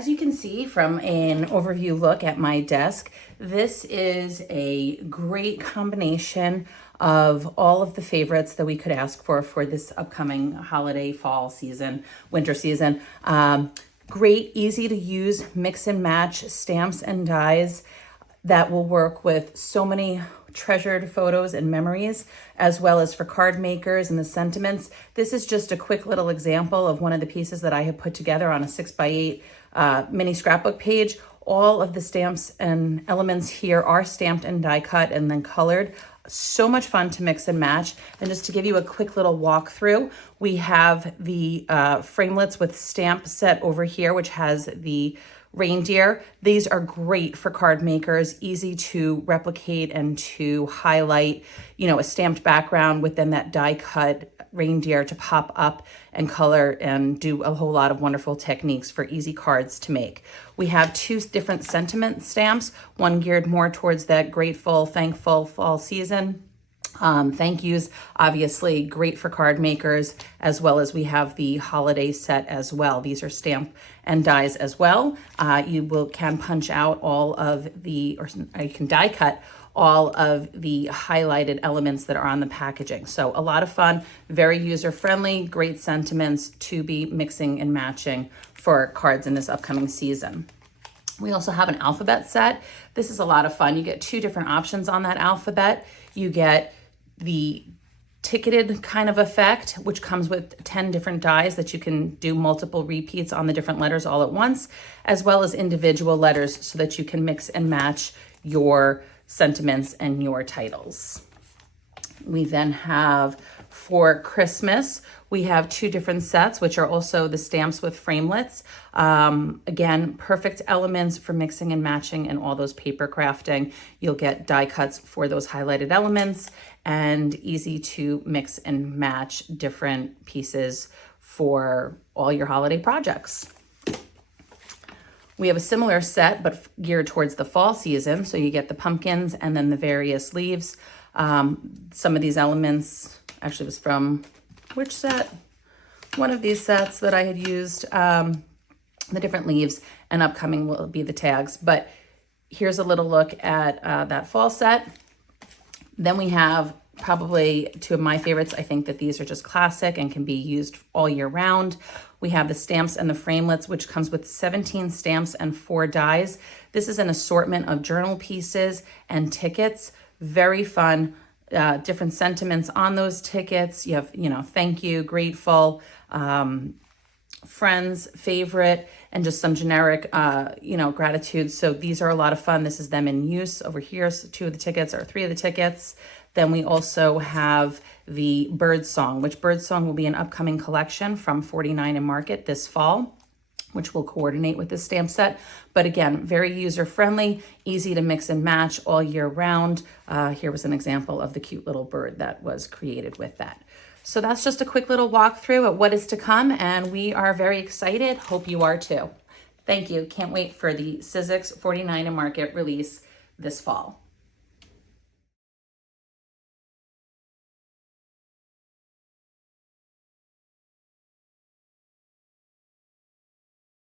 as you can see from an overview look at my desk, this is a great combination of all of the favorites that we could ask for this upcoming holiday, fall season, winter season. Great, easy to use, mix and match stamps and dies that will work with so many treasured photos and memories, as well as for card makers and the sentiments. This is just a quick little example of one of the pieces that I have put together on a 6x8 mini scrapbook page. All of the stamps and elements here are stamped and die cut and then colored. So much fun to mix and match. And just to give you a quick little walkthrough, we have the framelits with stamp set over here, which has the reindeer. These are great for card makers, easy to replicate and to highlight, a stamped background within that die cut reindeer to pop up and color and do a whole lot of wonderful techniques for easy cards to make. We have two different sentiment stamps, one geared more towards that grateful, thankful fall season. Thank yous, obviously great for card makers, as well as we have the holiday set as well. These are stamp and dies as well. You can punch out all of the, or you can die cut all of the highlighted elements that are on the packaging. So a lot of fun, very user-friendly, great sentiments to be mixing and matching for cards in this upcoming season. We also have an alphabet set. This is a lot of fun. You get two different options on that alphabet. You get the ticketed kind of effect, which comes with 10 different dies that you can do multiple repeats on the different letters all at once, as well as individual letters so that you can mix and match your sentiments and your titles. We then have, for Christmas, we have two different sets, which are also the stamps with framelits. Again, perfect elements for mixing and matching and all those paper crafting. You'll get die cuts for those highlighted elements and easy to mix and match different pieces for all your holiday projects. We have a similar set, but geared towards the fall season. So you get the pumpkins and then the various leaves. Some of these elements actually was from which set? One of these sets that I had used, the different leaves, and upcoming will be the tags. But here's a little look at that fall set. Then we have probably two of my favorites. I think that these are just classic and can be used all year round. We have the stamps and the framelits, which comes with 17 stamps and 4 dies. This is an assortment of journal pieces and tickets. Very fun. Different sentiments on those tickets. You have, thank you, grateful, friends, favorite, and just some generic, gratitude. So these are a lot of fun. This is them in use over here. So 2 of the tickets or 3 of the tickets. Then we also have the Bird Song, which Bird Song will be an upcoming collection from 49 and Market this fall, which will coordinate with this stamp set. But again, very user-friendly, easy to mix and match all year round. Here was an example of the cute little bird that was created with that. So that's just a quick little walkthrough at what is to come, and we are very excited. Hope you are too. Thank you. Can't wait for the Sizzix 49 and Market release this fall.